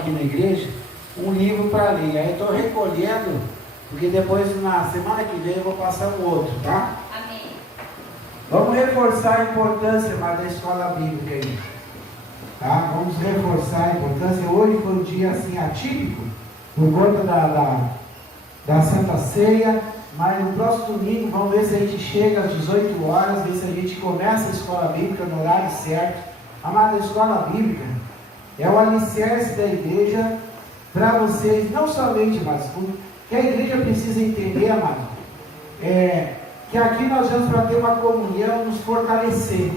aqui na igreja um livro para ler. Aí estou recolhendo, porque depois na semana que vem eu vou passar um outro, tá? Amém. Vamos reforçar a importância da escola bíblica aí. Tá? Vamos reforçar a importância. Hoje foi um dia assim atípico, por conta da Santa Ceia, mas no próximo domingo vamos ver se a gente chega às 18 horas, ver se a gente começa a escola bíblica no horário certo. Amada, a escola bíblica é o alicerce da igreja para vocês, não somente, mas que a igreja precisa entender, amado, que aqui nós vamos para ter uma comunhão, nos fortalecer,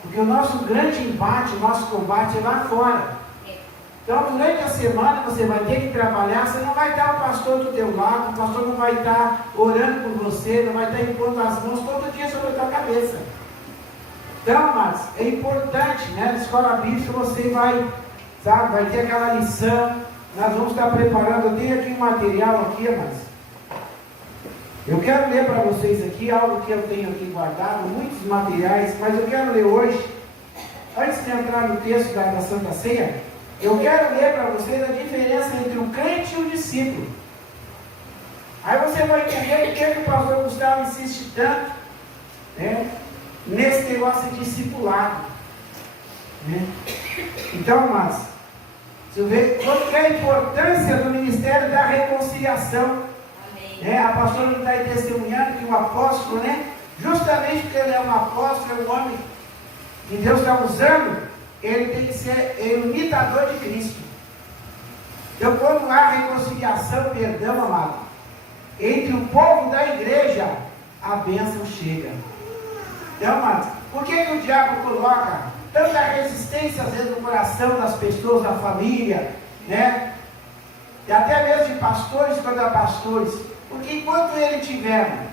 porque o nosso grande embate, o nosso combate é lá fora. Então, durante a semana você vai ter que trabalhar, você não vai estar o pastor do teu lado, o pastor não vai estar orando por você, não vai estar impondo as mãos todo dia sobre a tua cabeça. Então, amados, é importante, né? Na escola bíblica você vai ter aquela lição, nós vamos estar preparando, eu tenho aqui um material aqui, amados. Eu quero ler para vocês aqui algo que eu tenho aqui guardado, muitos materiais, mas eu quero ler hoje, antes de entrar no texto da Santa Ceia, eu quero ler para vocês a diferença entre o crente e o discípulo. Aí você vai entender por que o pastor Gustavo insiste tanto, né, nesse negócio de discipulado. Né? Então, mas, você vê qual é a importância do ministério da reconciliação. Né? A pastora está aí testemunhando que o apóstolo, né, justamente porque ele é um apóstolo, é um homem que Deus está usando, ele tem que ser imitador de Cristo. Então, quando há reconciliação, perdão, amado, entre o povo da igreja, a bênção chega. Então, amado, por que o diabo coloca tanta resistência, às vezes, no coração das pessoas, da família, né? E até mesmo de pastores contra pastores? Porque enquanto ele estiver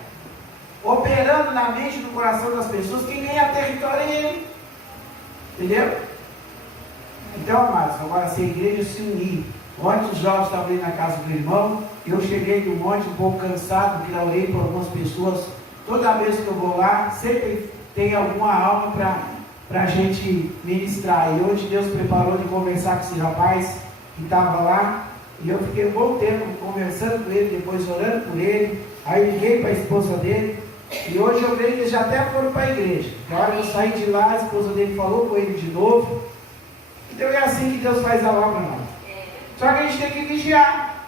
operando na mente e no coração das pessoas, quem ganha território é ele. Entendeu? Então, amados, agora se a igreja se unir. Ontem os jovens estavam ali na casa do irmão, eu cheguei do monte um pouco cansado, porque eu orei por algumas pessoas. Toda vez que eu vou lá, sempre tem alguma alma para a gente ministrar. E hoje Deus preparou de conversar com esse rapaz que estava lá. E eu fiquei um bom tempo conversando com ele, depois orando por ele. Aí liguei para a esposa dele. E hoje eu vejo que eles já até foram para a igreja. Na hora que eu saí de lá, a esposa dele falou com ele de novo. Então é assim que Deus faz a obra, amado. Só que a gente tem que vigiar.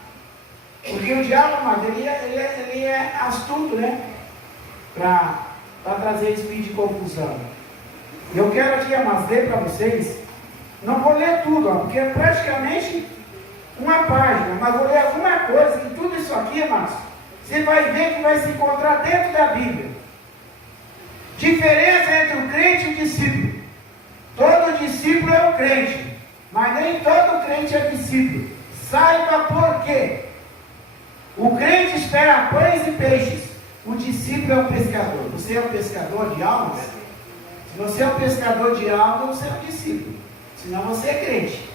Porque o diabo, amado, ele é astuto, né? Para trazer espírito de confusão. Eu quero aqui, amados, ler para vocês. Não vou ler tudo, ó, porque é praticamente uma página. Mas vou ler alguma coisa. E tudo isso aqui, amados, você vai ver que vai se encontrar dentro da Bíblia. Diferença entre o crente e o discípulo. Todo discípulo é um crente, mas nem todo crente é discípulo. Saiba por quê. O crente espera pães e peixes. O discípulo é um pescador. Você é um pescador de almas? Se você é um pescador de almas, você é um discípulo. Senão você é crente.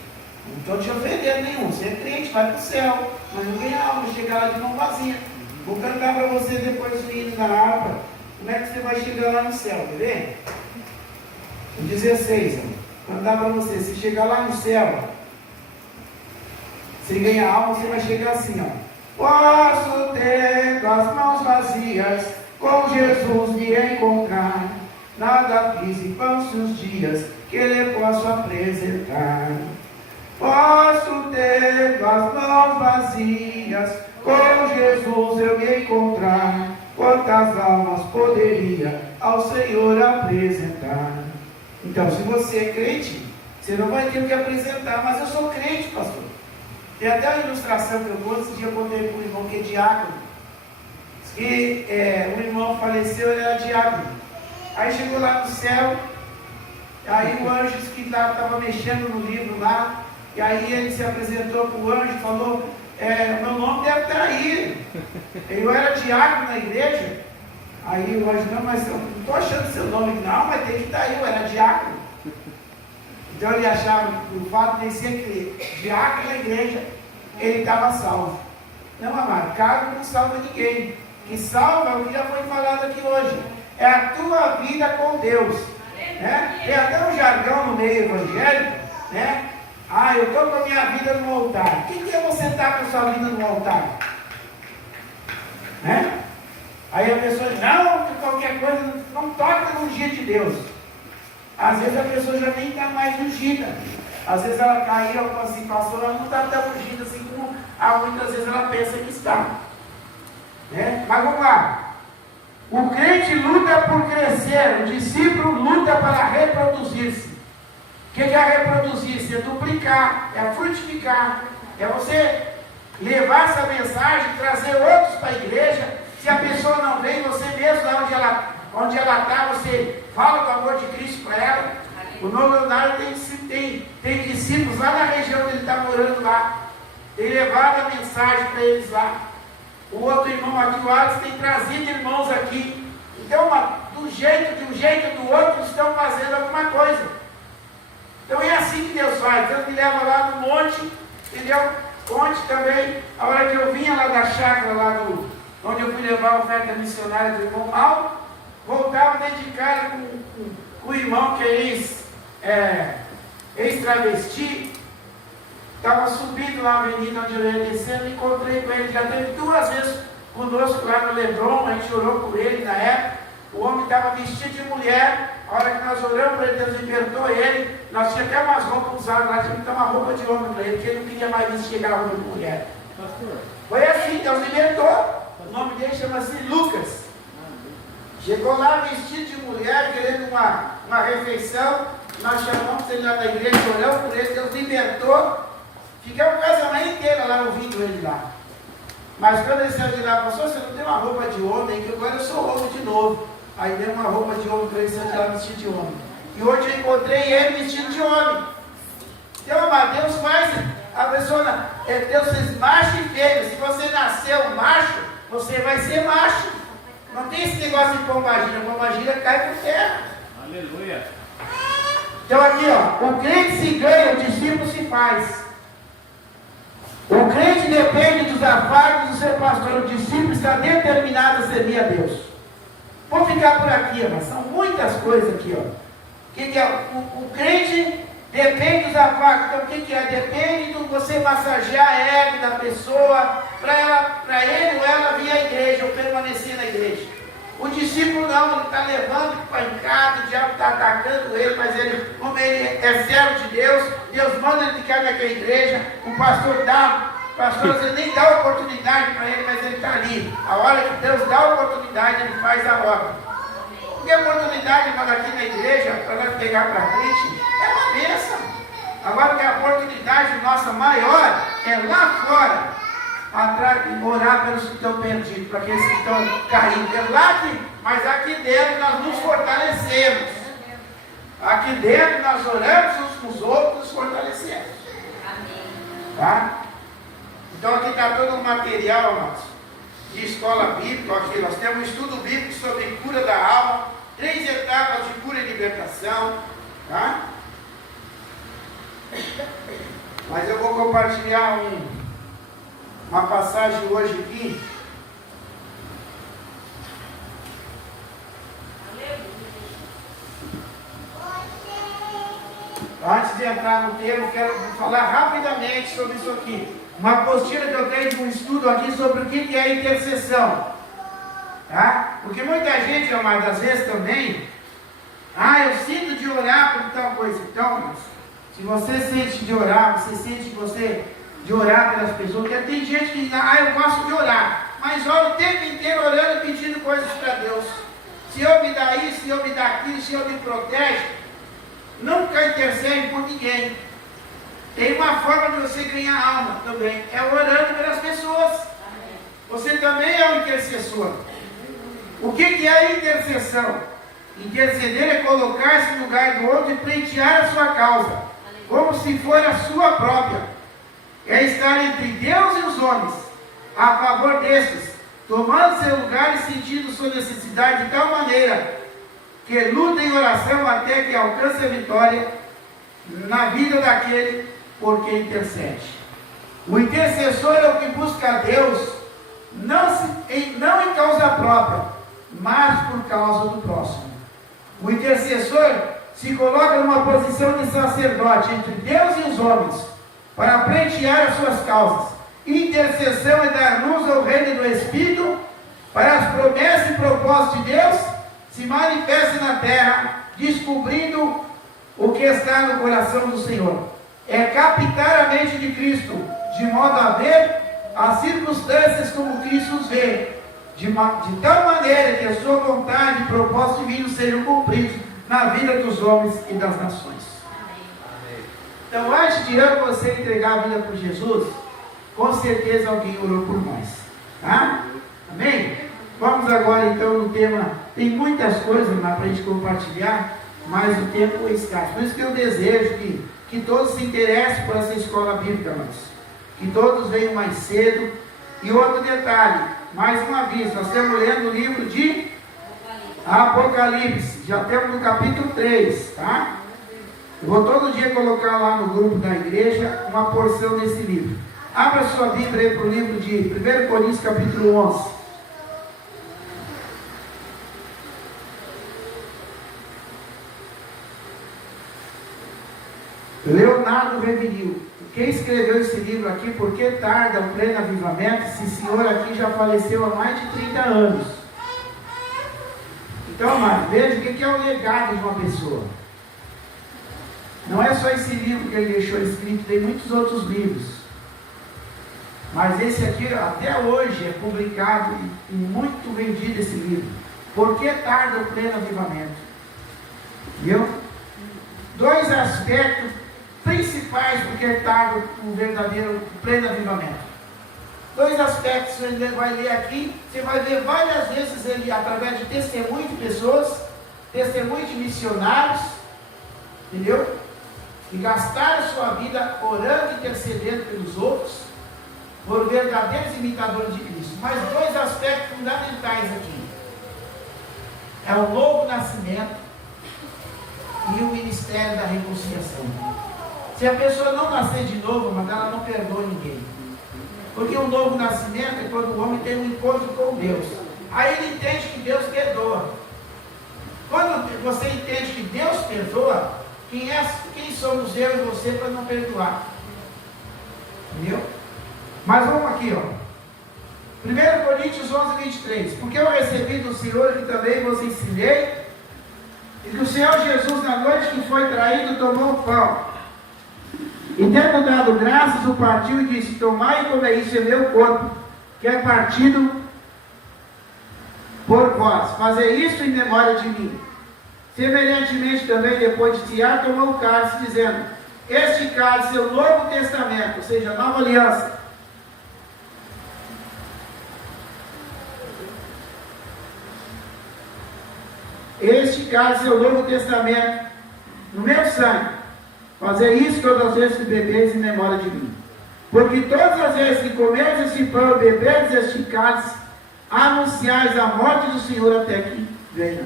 Não estou te ofendendo nenhum. Você é crente, vai para o céu. Mas não ganha alma, chegar lá de mão vazia. Vou cantar para você depois o hino da harpa. Como é que você vai chegar lá no céu, quer ver? O 16, vou cantar para você. Se chegar lá no céu, se ganhar alma, você vai chegar assim, ó. Posso ter as mãos vazias, com Jesus me encontrar. Nada fiz em os dias que Ele posso apresentar. Posso ter as mãos vazias, com Jesus eu me encontrar. Quantas almas poderia ao Senhor apresentar? Então, se você é crente, você não vai ter o que apresentar. Mas eu sou crente, pastor. Tem até uma ilustração que eu vou. Esse dia eu contei para o irmão que é diácono. Diz que o irmão faleceu, ele era diácono. Aí chegou lá no céu. Aí o anjo que estava mexendo no livro lá. E aí ele se apresentou para o anjo e falou: meu nome deve estar aí. Eu era diácono na igreja. Aí o anjo: não, mas eu não estou achando seu nome. Não, mas tem que estar aí, eu era diácono. Então ele achava que o fato de ser diácono na igreja, ele estava salvo. Não, amado, cargo não salva ninguém. O que salva é o que já foi falado aqui hoje. É a tua vida com Deus. Né? Tem até um jargão no meio evangélico, né? Eu estou com a minha vida no altar. O que é você estar com a sua vida no altar? Né? Aí a pessoa diz, não, qualquer coisa, não toca no ungir de Deus. Às vezes a pessoa já nem está mais ungida. Às vezes ela caiu em alguma situação, ela não está tão ungida assim como muitas vezes ela pensa que está. Né? Mas vamos lá. O crente luta por crescer, o discípulo luta para reproduzir-se. O que é reproduzir-se? É duplicar, é frutificar, é você levar essa mensagem, trazer outros para a igreja. Se a pessoa não vem, você mesmo, onde ela está, você fala do amor de Cristo para ela. O Novo Leonardo tem discípulos lá na região onde ele está morando lá. Tem levado a mensagem para eles lá. O outro irmão aqui, o Alex, tem trazido irmãos aqui. Então, de um jeito do outro, estão fazendo alguma coisa. Então é assim que Deus faz. Deus me leva lá no monte, entendeu? Ontem também, a hora que eu vinha lá da chácara, onde eu fui levar a oferta missionária do irmão Mauro, voltava dentro de casa com o irmão que é ex-travesti. Estava subindo lá a avenida onde eu ia descendo, encontrei com ele. Já teve 2 vezes conosco lá no Leblon, a gente orou por ele na época. O homem estava vestido de mulher. A hora que nós oramos para ele, Deus libertou ele. Nós tínhamos até umas roupas usadas lá, tínhamos que dar uma roupa de homem para ele, porque ele não queria mais vestir aquela roupa de mulher. Foi assim, Deus libertou. O nome dele chama-se Lucas. Chegou lá vestido de mulher, querendo uma refeição. Nós chamamos ele lá da igreja, oramos por ele, Deus libertou. Ficamos o casamento inteiro lá ouvindo ele lá. Mas quando ele saiu de lá, pastor, você não tem uma roupa de homem, que agora eu sou homem de novo. Aí deu uma roupa de homem para ele sair de lá vestido de homem. E hoje eu encontrei ele vestido de homem. Então, amado, Deus faz a pessoa, Deus fez macho e fêmea. Se você nasceu macho, você vai ser macho. Não tem esse negócio de pombagira cai por terra. Aleluia. Então aqui, o crente se ganha, o discípulo se faz. O crente depende dos afagos do seu pastor, o discípulo está determinado a servir a Deus. Vou ficar por aqui, mas são muitas coisas aqui, O crente depende dos afagos. Então o que é? Depende de você massagear a ego da pessoa, para ele ou ela vir à igreja, ou permanecer na igreja. O discípulo não, ele está levando pancada, o diabo está atacando ele, mas ele, como ele é servo de Deus, Deus manda ele ficar naquela igreja, o pastor às vezes nem dá oportunidade para ele, mas ele está ali. A hora que Deus dá a oportunidade, ele faz a obra. Porque a oportunidade para aqui na igreja, para nós pegar para frente, é uma bênção. Agora que a oportunidade nossa maior é lá fora, orar pelos que estão perdidos, para aqueles que estão caindo. É lá mas aqui dentro nós nos fortalecemos. Aqui dentro nós oramos uns com os outros, nos fortalecemos. Tá? Então aqui está todo o material, amados, de escola bíblica. Aqui nós temos um estudo bíblico sobre cura da alma, 3 etapas de cura e libertação. Tá? Mas eu vou compartilhar uma passagem hoje aqui. Antes de entrar no tema, eu quero falar rapidamente sobre isso aqui. Uma apostila que eu tenho de um estudo aqui sobre o que é intercessão. Tá? Porque muita gente, amado, às vezes também, eu sinto de orar por tal coisa. Então, se você sente de orar, você sente de orar pelas pessoas, porque tem gente que diz, eu gosto de orar, mas ora o tempo inteiro orando e pedindo coisas para Deus. Senhor me dá isso, Senhor me dá aquilo, Senhor me protege. Nunca intercede por ninguém. Tem uma forma de você ganhar alma também, é orando pelas pessoas. Você também é um intercessor. O que é intercessão? Interceder é colocar-se no lugar do outro e pleitear a sua causa, como se for a sua própria. É estar entre Deus e os homens, a favor destes, tomando seu lugar e sentindo sua necessidade de tal maneira que luta em oração até que alcance a vitória na vida daquele por quem intercede. O intercessor é o que busca a Deus, não em causa própria, mas por causa do próximo. O intercessor se coloca numa posição de sacerdote entre Deus e os homens, para pleitear as suas causas. Intercessão é dar luz ao reino do Espírito, para as promessas e propósitos de Deus se manifestem na terra, descobrindo o que está no coração do Senhor. É captar a mente de Cristo, de modo a ver as circunstâncias como Cristo os vê, de tal maneira que a sua vontade e propósito divino sejam cumpridos na vida dos homens e das nações. Então, antes de eu e você entregar a vida para Jesus, com certeza alguém orou por nós. Tá? Amém? Vamos agora então no tema. Tem muitas coisas lá para a gente compartilhar, mas o tempo é escasso. Por isso que eu desejo que todos se interessem por essa escola bíblica, mas que todos venham mais cedo. E outro detalhe, mais uma vez, nós estamos lendo o livro de Apocalipse, já temos no capítulo 3, tá? Eu vou todo dia colocar lá no grupo da igreja uma porção desse livro. Abra sua Bíblia aí para o livro de 1 Coríntios capítulo 11. Leonardo Revinil. Quem escreveu esse livro aqui? Por que tarda o pleno avivamento? Esse senhor aqui já faleceu há mais de 30 anos. Então, amado, veja o que é o legado de uma pessoa. Não é só esse livro que ele deixou escrito, tem muitos outros livros. Mas esse aqui, até hoje, é publicado e muito vendido esse livro. Por que tarda o pleno avivamento? Viu? Dois aspectos principais porque tarda o verdadeiro pleno avivamento. Dois aspectos você vai ler aqui, você vai ver várias vezes ele, através de testemunho de pessoas, testemunho de missionários, entendeu? E gastaram sua vida orando e intercedendo pelos outros, por verdadeiros imitadores de Cristo. Mas dois aspectos fundamentais aqui: é o novo nascimento e o ministério da reconciliação. Se a pessoa não nascer de novo, mas ela não perdoa ninguém. Porque um novo nascimento é quando o homem tem um encontro com Deus. Aí ele entende que Deus perdoa. Quando você entende que Deus perdoa, quem somos eu e você para não perdoar? Entendeu? Mas vamos aqui, ó. 1 Coríntios 11, 23. Porque eu recebi do Senhor que também vos ensinei, e que o Senhor Jesus, na noite que foi traído, tomou o pão. E tendo dado graças, o partiu e disse: tomai e comei, isso é meu corpo, que é partido por vós. Fazer isso em memória de mim. Semelhantemente também, depois de cear, tomou o cálice, dizendo: este cálice é o Novo Testamento, ou seja, a nova aliança. Este cálice é o Novo Testamento no meu sangue. Fazer isso todas as vezes que bebeis em memória de mim. Porque todas as vezes que comeres esse pão e beberes este cálice, anunciais a morte do Senhor até que venha.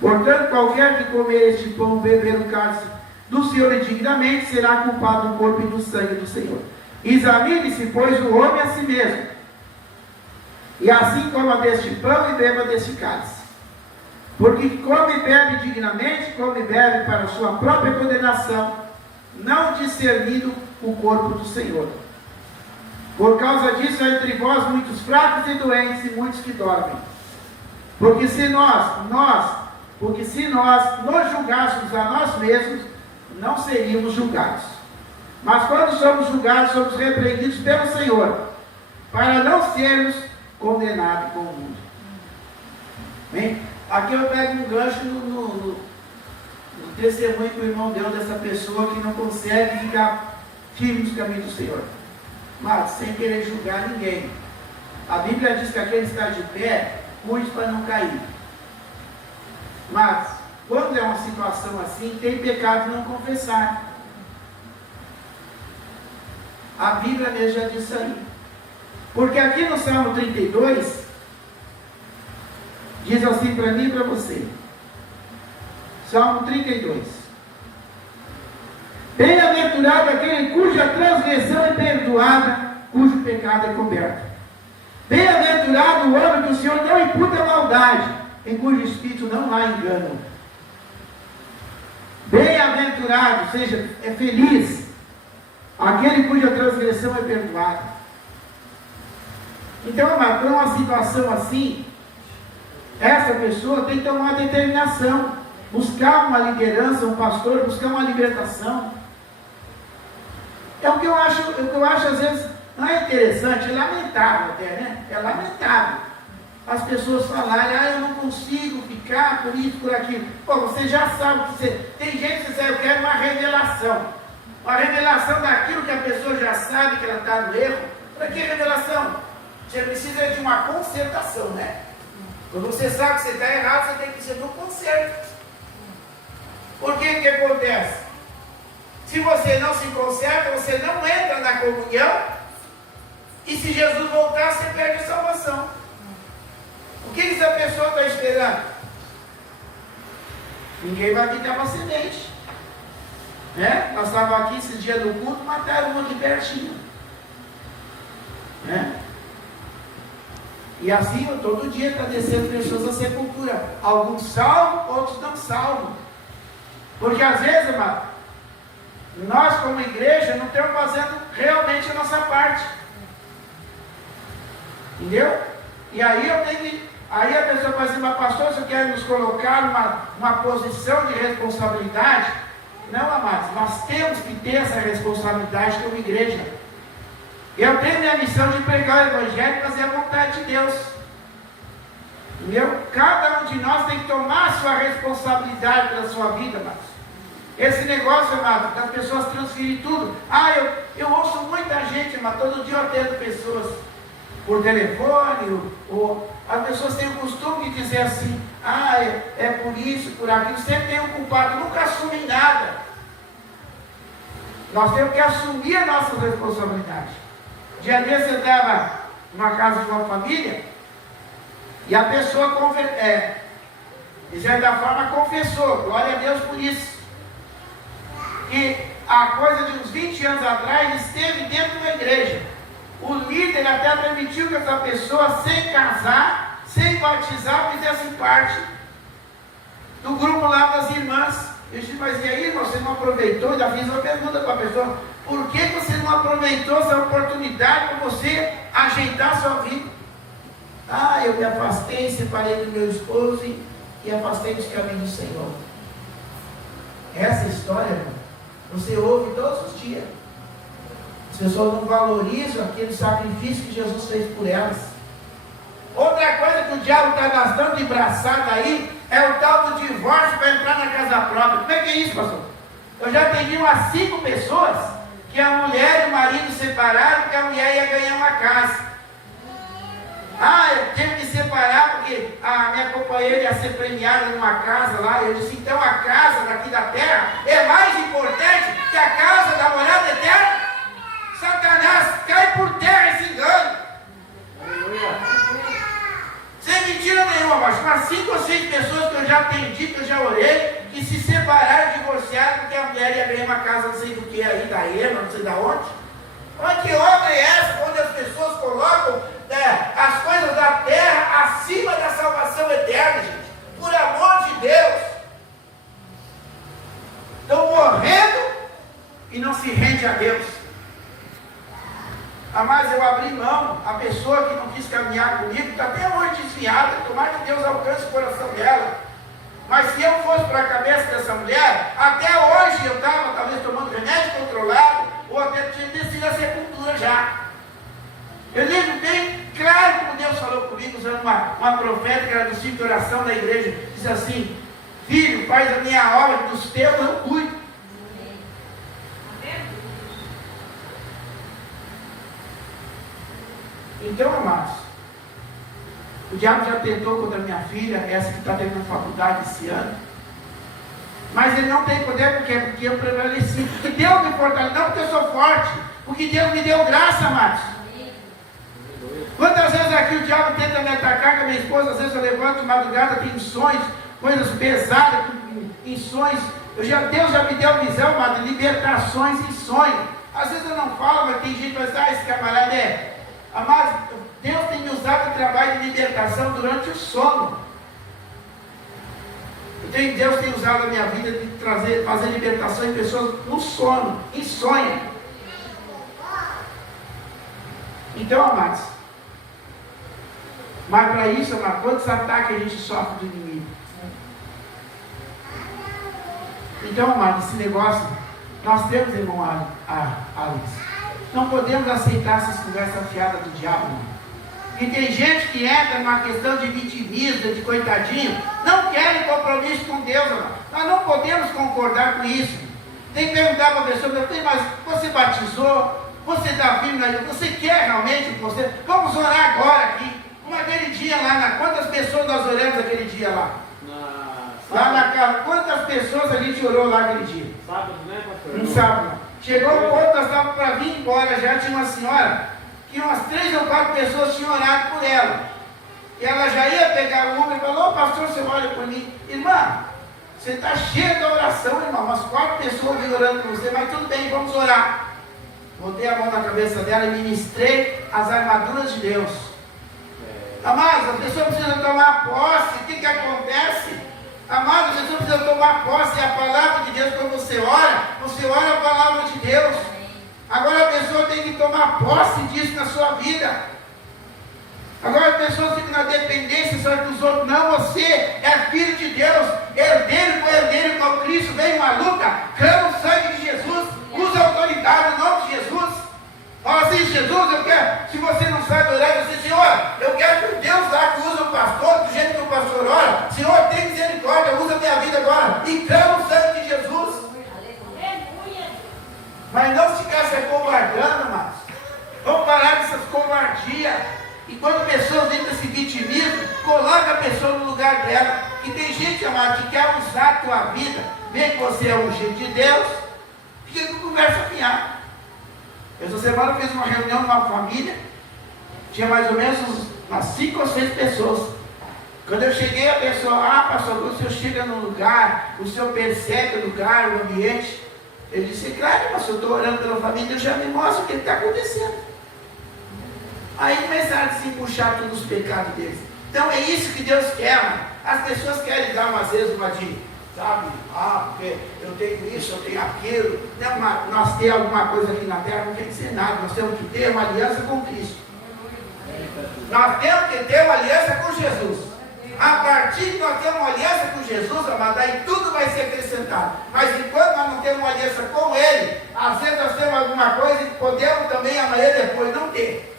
Portanto, qualquer que comer este pão e beber o cálice do Senhor indignamente, será culpado do corpo e do sangue do Senhor. Examine-se, pois, o homem a si mesmo, e assim coma deste pão e beba deste cálice. Porque come e bebe dignamente, come e bebe para a sua própria condenação, não discernindo o corpo do Senhor. Por causa disso, há entre vós muitos fracos e doentes e muitos que dormem. Porque se nós nos julgássemos a nós mesmos, não seríamos julgados. Mas quando somos julgados, somos repreendidos pelo Senhor, para não sermos condenados com o mundo. Bem? Aqui eu pego um gancho no testemunho que o irmão deu dessa pessoa que não consegue ficar firme nos caminhos do Senhor. Mas sem querer julgar ninguém. A Bíblia diz que aquele que está de pé, cuide para não cair. Mas, quando é uma situação assim, tem pecado não confessar. A Bíblia mesmo já disse aí. Porque aqui no Salmo 32, diz assim para mim e para você. Salmo 32. Bem-aventurado aquele cuja transgressão é perdoada, cujo pecado é coberto. Bem-aventurado o homem que o Senhor não imputa maldade, em cujo espírito não há engano. Bem-aventurado, seja, é feliz aquele cuja transgressão é perdoada. Então, amado, para uma situação assim, essa pessoa tem que tomar uma determinação, buscar uma liderança, um pastor, buscar uma libertação. É o que eu acho às vezes, não é interessante, é lamentável até, né? É lamentável as pessoas falarem, eu não consigo ficar por isso, por aquilo. Pô, você já sabe que você... Tem gente que diz, eu quero uma revelação. Uma revelação daquilo que a pessoa já sabe que ela está no erro. Para que revelação? Você precisa de uma consertação, né? Quando você sabe que você está errado, você tem que ser no conserto. Por que que acontece? Se você não se conserta, você não entra na comunhão. E se Jesus voltar, você perde a salvação. O que essa pessoa está esperando? Ninguém vai me dar uma semente. Né? Nós estávamos aqui esses dias no culto, mataram uma aqui pertinho. Né? E assim, todo dia está descendo pessoas à sepultura. Alguns salvam, outros não salvam. Porque às vezes, irmão, nós como igreja não estamos fazendo realmente a nossa parte. Entendeu? E aí aí a pessoa fala assim, mas pastor, você quer nos colocar numa posição de responsabilidade? Não, amados, nós temos que ter essa responsabilidade como igreja. Eu tenho minha missão de pregar o Evangelho e fazer a vontade de Deus. Entendeu? Cada um de nós tem que tomar a sua responsabilidade pela sua vida, amados. Esse negócio, amado, das pessoas transferirem tudo. Eu ouço muita gente, mas todo dia eu atendo pessoas por telefone, ou as pessoas têm o costume de dizer assim, é por isso, por aquilo, sempre tem um culpado, nunca assumem nada. Nós temos que assumir a nossa responsabilidade. Dia desse eu estava numa casa de uma família, e a pessoa, de certa forma, confessou, glória a Deus por isso, que a coisa de uns 20 anos atrás esteve dentro da igreja. O líder até permitiu que essa pessoa, sem casar, sem batizar, fizesse parte do grupo lá das irmãs. Eu disse, mas e aí, você não aproveitou? Ainda fiz uma pergunta para a pessoa, por que você não aproveitou essa oportunidade para você ajeitar a sua vida? Eu me afastei, separei do meu esposo e afastei dos caminhos do Senhor. Essa história, irmão, você ouve todos os dias. As pessoas não valorizam aquele sacrifício que Jesus fez por elas. Outra coisa que o diabo está gastando de braçada aí é o tal do divórcio para entrar na casa própria. Como é que é isso, pastor? Eu já atendi umas 5 pessoas que a mulher e o marido separaram porque a mulher ia ganhar uma casa. Eu tenho que me separar porque a minha companheira ia ser premiada numa casa lá. Eu disse, então a casa daqui da terra é mais importante que a casa da morada eterna? Satanás, cai por terra esse engano. Sem mentira nenhuma, mas umas 5 ou 6 pessoas que eu já atendi, que eu já orei, que se separaram, divorciaram, porque a mulher ia ganhar uma casa não sei do que aí, da EMA, não sei da onde. Mas que obra é essa, onde as pessoas colocam as coisas da terra acima da salvação eterna, gente? Por amor de Deus. Estão morrendo e não se rende a Deus. Mas eu abri mão, a pessoa que não quis caminhar comigo está até hoje desviada, tomara que Deus alcance o coração dela. Mas se eu fosse para a cabeça dessa mulher, até hoje eu estava talvez tomando remédio controlado, ou até tinha descido a sepultura já. Eu lembro bem claro como Deus falou comigo, usando uma profeta que era do ciclo de oração da igreja, disse assim, filho, faz a minha obra, dos teus eu cuido. Então, amados, o diabo já tentou contra minha filha, essa que está tendo faculdade esse ano, mas ele não tem poder, porque eu prevaleci, porque Deus me fortaleceu, não porque eu sou forte, porque Deus me deu graça, amados. Quantas vezes aqui o diabo tenta me atacar com a minha esposa, às vezes eu levanto de madrugada, tenho sonhos, coisas pesadas, em sonhos, Deus já me deu visão, amado, libertações em sonho. Às vezes eu não falo, mas tem gente que vai dizer, esse camarada Amado, Deus tem me usado em trabalho de libertação durante o sono. Eu Deus tem usado a minha vida de fazer libertação em pessoas no sono, em sonho. Então, amados, mas para isso, amados, quantos ataques a gente sofre do inimigo? Então, amados, esse negócio, nós temos, irmão Alex, não podemos aceitar essas conversas fiadas do diabo, irmão. E tem gente que entra numa questão de vitimismo, de coitadinho, não querem compromisso com Deus, amado. Nós não podemos concordar com isso. Tem que perguntar para a pessoa, mas você batizou? Você está firme na igreja? Você quer realmente que você... Vamos orar agora aqui. Como aquele dia lá, quantas pessoas nós oramos aquele dia lá? Lá na casa, quantas pessoas a gente orou lá aquele dia? Sábado, né, pastor? Um sábado. Chegou um ponto, nós estávamos para vir embora, já tinha uma senhora, que umas 3 ou 4 pessoas tinham orado por ela. E ela já ia pegar o Uber e falou, pastor, você olha por mim. Irmã, você está cheio da oração, irmão. Umas 4 pessoas vinham orando por você, mas tudo bem, vamos orar. Botei a mão na cabeça dela e ministrei as armaduras de Deus. Amados, a pessoa precisa tomar posse. O que acontece? Amados, a pessoa precisa tomar posse. É a palavra de Deus. Quando você ora a palavra de Deus. Agora a pessoa tem que tomar posse disso na sua vida. Agora as pessoas ficam na dependência só dos outros. Não, você é filho de Deus, herdeiro com Cristo. Vem uma luta, clama o sangue de Jesus, usa a autoridade no nome de Jesus. Fala assim, Jesus, eu quero. Se você não sabe orar, você diz, Senhor, eu quero que o Deus lá que usa o pastor, do jeito que o pastor ora, Senhor, tem misericórdia, usa a minha vida agora. E clama o sangue de Jesus. Mas não ficar se acovardando, mas vamos parar dessas covardias. E quando pessoas entram nesse vitimismo, coloca a pessoa no lugar dela. E tem gente, amado, que quer usar a tua vida, vê que você é um ungido de Deus, fica com conversa fiada. Essa semana eu fiz uma reunião numa família, tinha mais ou menos umas 5 ou 6 pessoas. Quando eu cheguei, a pessoa, pastor, quando o senhor chega num lugar, o senhor percebe o lugar, o ambiente. Ele disse, claro, mas eu estou orando pela família, Deus já me mostra o que está acontecendo. Aí começaram a se empuxar todos os pecados deles. Então é isso que Deus quer, mano. As pessoas querem dar umas vezes uma de, sabe, porque eu tenho isso, eu tenho aquilo. Nós temos alguma coisa aqui na terra, não tem que ser nada. Nós temos que ter uma aliança com Cristo. Nós temos que ter uma aliança com Jesus. A partir de nós termos uma aliança com Jesus, amado, aí tudo vai ser acrescentado. Mas enquanto nós não temos uma aliança com Ele, às vezes nós temos alguma coisa que podemos também amanhã depois não ter.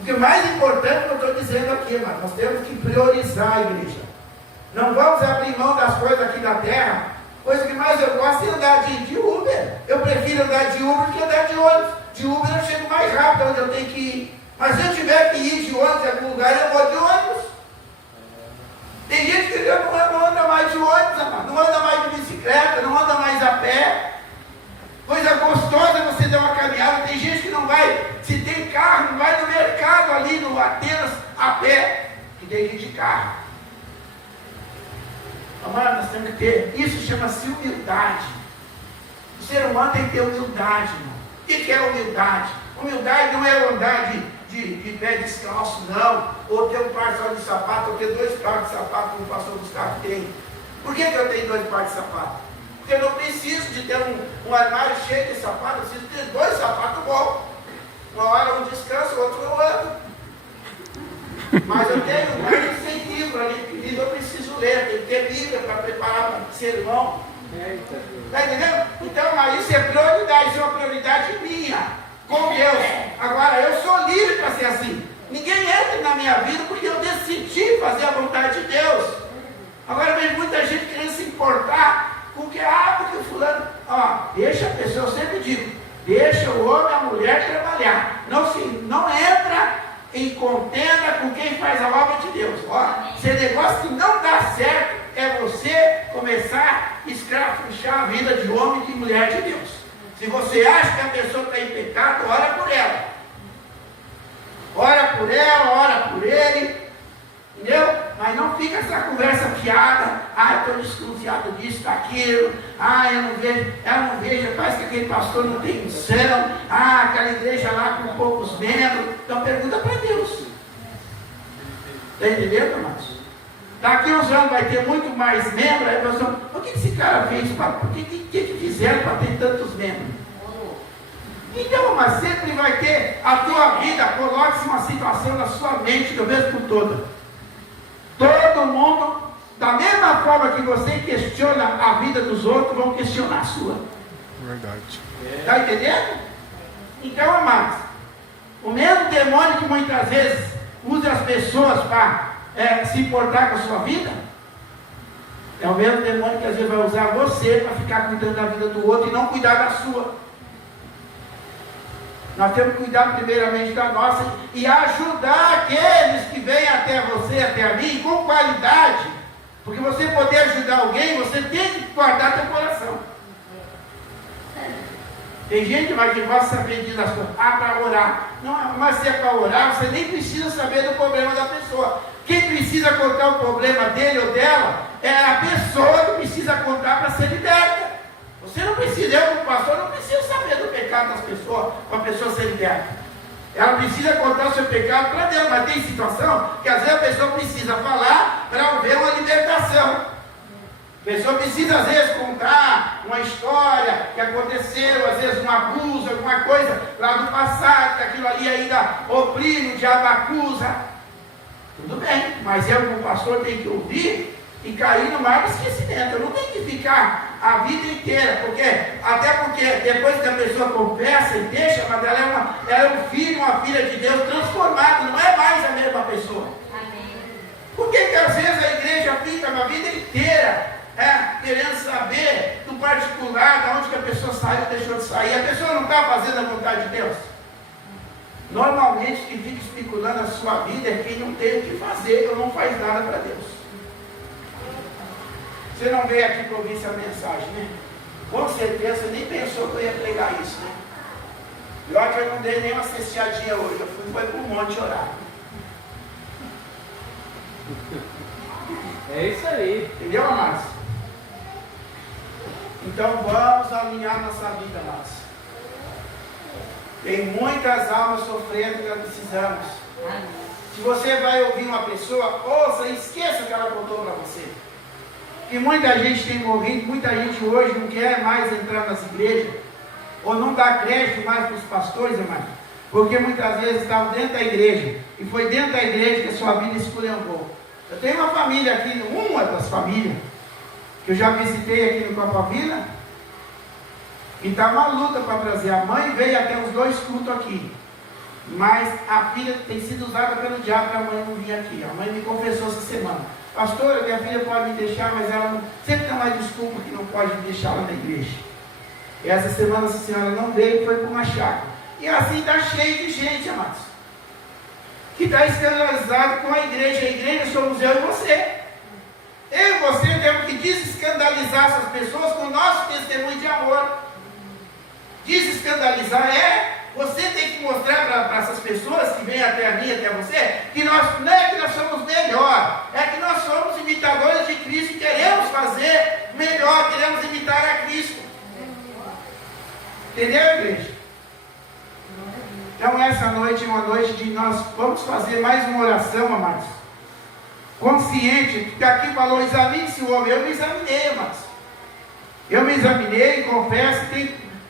O que é mais importante que eu estou dizendo aqui, mas nós temos que priorizar a igreja. Não vamos abrir mão das coisas aqui da terra. Coisa que mais eu gosto é andar de Uber. Eu prefiro andar de Uber do que andar de ônibus. De Uber eu chego mais rápido onde eu tenho que ir. Mas se eu tiver que ir de ônibus em algum lugar, eu vou de ônibus. Tem gente que não anda mais de ônibus, amado. Não anda mais de bicicleta, não anda mais a pé. Coisa gostosa você dar uma caminhada. Tem gente que não vai, se tem carro, não vai no mercado ali no Atenas a pé, que tem que ir de carro. Amado, nós temos que ter, isso chama-se humildade. O ser humano tem que ter humildade, irmão. O que é humildade? Humildade não é andar de pé descalço, não, ou ter um par só de sapato, ou ter 2 pares de sapato, como o pastor Gustavo tem. Por que eu tenho 2 pares de sapato? Porque eu não preciso de ter um armário cheio de sapatos, eu preciso ter 2 sapatos bons. Uma hora um descansa, o outro eu ando. Mas eu tenho mais de 100 livros ali, e eu preciso ler, tenho que ter Bíblia para preparar para o sermão. Está entendendo? Então, mas isso é prioridade, isso é uma prioridade minha, com Deus. Agora, eu sou livre para ser assim. Ninguém entra na minha vida porque eu decidi fazer a vontade de Deus. Agora, vejo muita gente querendo se importar com que, porque fulano, deixa a pessoa, eu sempre digo, deixa o homem e a mulher trabalhar. Não entra em contenda com quem faz a obra de Deus. Esse negócio que não dá certo é você começar a escravizar a vida de homem e de mulher de Deus. Se você acha que a pessoa está em pecado, ora por ela. Ora por ela, ora por ele. Entendeu? Mas não fica essa conversa fiada. Estou desconfiado disso, daquilo. Eu não vejo, parece que aquele pastor não tem missão. Aquela igreja lá com poucos membros. Então pergunta para Deus. Está entendendo, irmãos? Daqui a uns anos vai ter muito mais membros. Aí nós vamos, o que esse cara fez? O que fizeram para ter tantos membros? Então, mas sempre vai ter a tua vida. Coloque-se uma situação na sua mente, do mesmo todo. Todo mundo, da mesma forma que você questiona a vida dos outros, vão questionar a sua. Verdade. Está entendendo? Então, amados, o mesmo demônio que muitas vezes usa as pessoas para se importar com a sua vida, é o mesmo demônio que às vezes vai usar você para ficar cuidando da vida do outro e não cuidar da sua. Nós temos que cuidar primeiramente da nossa e ajudar aqueles que vêm até você, até a mim, com qualidade. Porque você poder ajudar alguém, você tem que guardar teu coração. Tem gente mais que gosta de saber disso, para orar. Não, mas se é para orar, você nem precisa saber do problema da pessoa. Quem precisa contar o problema dele ou dela é a pessoa que precisa contar para ser liberta. Você não precisa, eu como pastor, não preciso saber do pecado das pessoas para a pessoa ser liberta. Ela precisa contar o seu pecado para Deus, mas tem situação que às vezes a pessoa precisa falar para haver uma libertação. A pessoa precisa às vezes contar uma história que aconteceu, às vezes um abuso, alguma coisa lá do passado, que aquilo ali ainda oprime, o diabo acusa. Tudo bem, mas eu como pastor tenho que ouvir e cair no mar do esquecimento. Eu não tenho que ficar a vida inteira, até porque depois que a pessoa confessa e deixa, mas ela é um filho, uma filha de Deus transformado, não é mais a mesma pessoa. Por que às vezes a igreja fica na vida inteira querendo saber do particular, de onde que a pessoa saiu ou deixou de sair? A pessoa não está fazendo a vontade de Deus. Normalmente quem fica especulando a sua vida é quem não tem o que fazer ou não faz nada para Deus. Você não veio aqui para ouvir essa mensagem, né? Com certeza você nem pensou que eu ia pregar isso, né? E olha que eu não dei nem uma cesteadinha hoje, eu fui para o monte orar. É isso aí. Entendeu, amados? Então vamos alinhar nossa vida, amados. Tem muitas almas sofrendo que nós precisamos. Se você vai ouvir uma pessoa, ouça e esqueça o que ela contou para você. E muita gente tem morrido, muita gente hoje não quer mais entrar nas igrejas, ou não dá crédito mais para os pastores, irmãos, porque muitas vezes estavam dentro da igreja, e foi dentro da igreja que a sua vida esculhambou. Eu tenho uma família aqui, uma das famílias, que eu já visitei aqui no Copavila, e está uma luta para trazer. A mãe veio até os 2 cultos aqui, mas a filha tem sido usada pelo diabo para a mãe não vir aqui. A mãe me confessou essa semana: pastora, minha filha pode me deixar, mas ela não, sempre tem uma desculpa que não pode me deixar lá na igreja. E essa semana essa senhora não veio e foi para uma chácara. E assim está cheio de gente, amados, que está escandalizado com a igreja. A igreja somos eu e você. Eu e você temos que desescandalizar essas pessoas com o nosso testemunho de amor. Desescandalizar você tem que mostrar para essas pessoas que vêm até a mim, até você, que nós, não é que nós somos melhor, é que nós somos imitadores de Cristo e queremos fazer melhor, queremos imitar a Cristo. Entendeu, igreja? Então essa noite é uma noite de nós vamos fazer mais uma oração, amados. Consciente, que aqui falou, examine-se o homem. Eu me examinei, amados. Eu me examinei, confesso,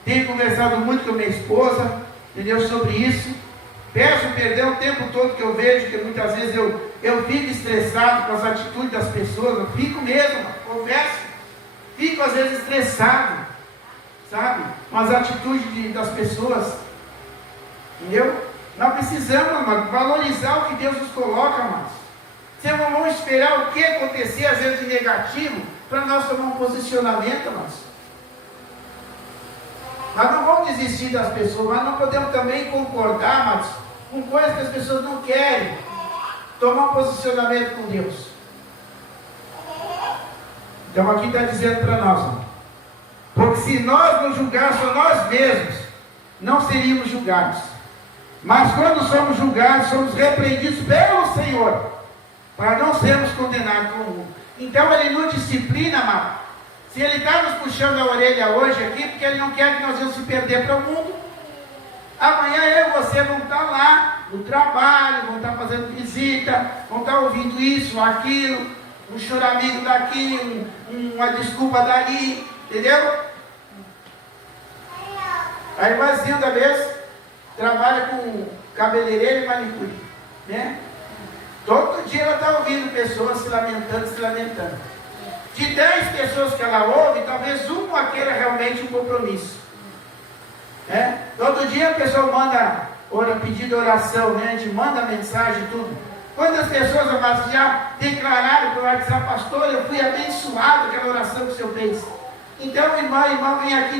tenho conversado muito com a minha esposa, entendeu, sobre isso. Peço perdão o tempo todo que eu vejo, que muitas vezes eu fico estressado com as atitudes das pessoas, eu fico mesmo, confesso. Fico às vezes estressado, sabe, com as atitudes das pessoas. Entendeu? Nós precisamos, amado, valorizar o que Deus nos coloca, amados. Vocês não vão esperar o que acontecer, às vezes, de negativo, para nós tomar um posicionamento, amados. Nós não vamos desistir das pessoas, mas não podemos também concordar, amados, com coisas que as pessoas não querem. Tomar um posicionamento com Deus. Então aqui está dizendo para nós, ó, porque se nós nos julgássemos a nós mesmos, não seríamos julgados. Mas quando somos julgados, somos repreendidos pelo Senhor, para não sermos condenados com o mundo. Então Ele nos disciplina, amado. Se Ele está nos puxando a orelha hoje aqui, porque Ele não quer que nós vamos se perder para o mundo. Amanhã eu e você vamos estar lá no trabalho, vão estar fazendo visita, vão estar ouvindo isso, aquilo. um choramingo daqui, uma desculpa dali, entendeu? A irmã Zilda mesmo trabalha com cabeleireiro e manicure, né? Todo dia ela está ouvindo pessoas se lamentando, se lamentando. De 10 pessoas que ela ouve, talvez uma queira realmente um compromisso, né? Todo dia a pessoa manda pedido de oração, né? A gente manda mensagem, tudo. Quantas pessoas, amados, já declararam pelo WhatsApp: pastor, eu fui abençoado aquela oração que o senhor fez. Então, irmã vem aqui,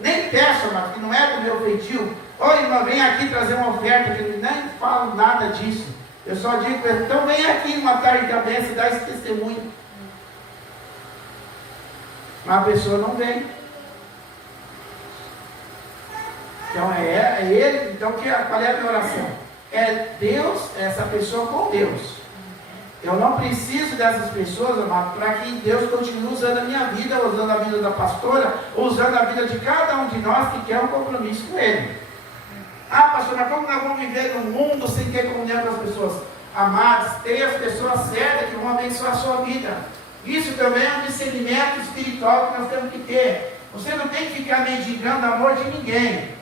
nem peço, amado, que não é do meu feitio. Ô irmã, vem aqui trazer uma oferta, que eu nem falo nada disso. Eu só digo, então vem aqui uma tarde da bênção e dá esse testemunho. Mas a pessoa não vem. Então é ele, então qual é a minha oração? É Deus, essa pessoa com Deus. Eu não preciso dessas pessoas, amado, para que Deus continue usando a minha vida, usando a vida da pastora, usando a vida de cada um de nós que quer um compromisso com Ele. Ah, pastor, mas como nós vamos viver num mundo sem ter comunhão com as pessoas? Amados, tem as pessoas certas que vão abençoar a sua vida. Isso também é um discernimento espiritual que nós temos que ter. Você não tem que ficar mendigando amor de ninguém.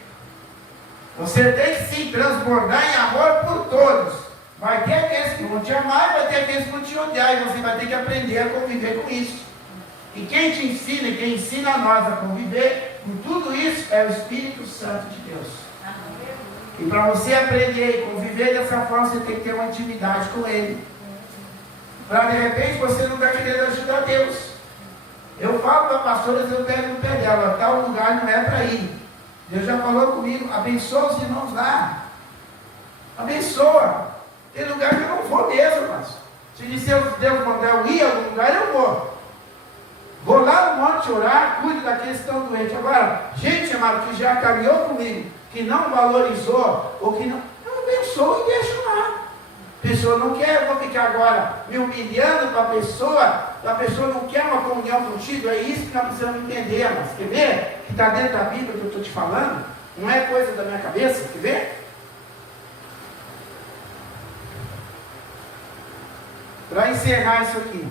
Você tem que se transbordar em amor por todos. Vai ter aqueles que vão te amar, vai ter aqueles que vão te odiar, e você vai ter que aprender a conviver com isso. E quem te ensina, e quem ensina a nós a conviver com tudo isso, é o Espírito Santo de Deus. E para você aprender e conviver dessa forma, você tem que ter uma intimidade com Ele. Para de repente você não está querendo ajudar Deus. Eu falo para a pastora, eu pego no pé dela: tal lugar não é para ir. Deus já falou comigo: abençoa os irmãos lá. Abençoa. Tem lugar que eu não vou mesmo, mas se Deus mandar eu ir a algum lugar, eu vou. Vou lá no monte orar, cuide daqueles que estão doentes. Agora, gente, amado, que já caminhou comigo, que não valorizou, ou que não, eu abençoo e deixo lá. A pessoa não quer, eu vou ficar agora me humilhando para a pessoa não quer uma comunhão contigo. É isso que nós precisamos entender, mas quer ver? Que está dentro da Bíblia que eu estou te falando, não é coisa da minha cabeça, quer ver? Para encerrar isso aqui,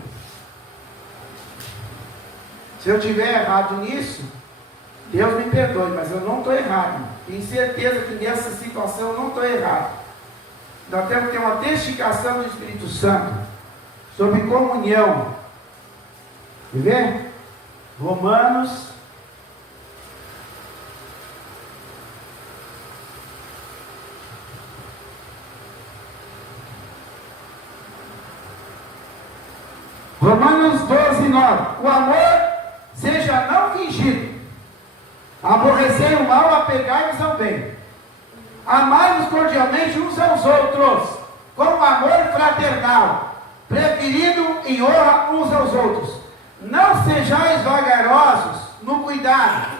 se eu tiver errado nisso, Deus me perdoe, mas eu não estou errado. Tenho certeza que nessa situação eu não estou errado. Nós temos que ter uma testificação do Espírito Santo sobre comunhão. Quer ver? Romanos 12:9. O amor seja não fingido. Aborrecei o mal, apegai-vos ao bem. Amai-vos cordialmente uns aos outros, com amor fraternal, preferindo em honra uns aos outros. Não sejais vagarosos no cuidado,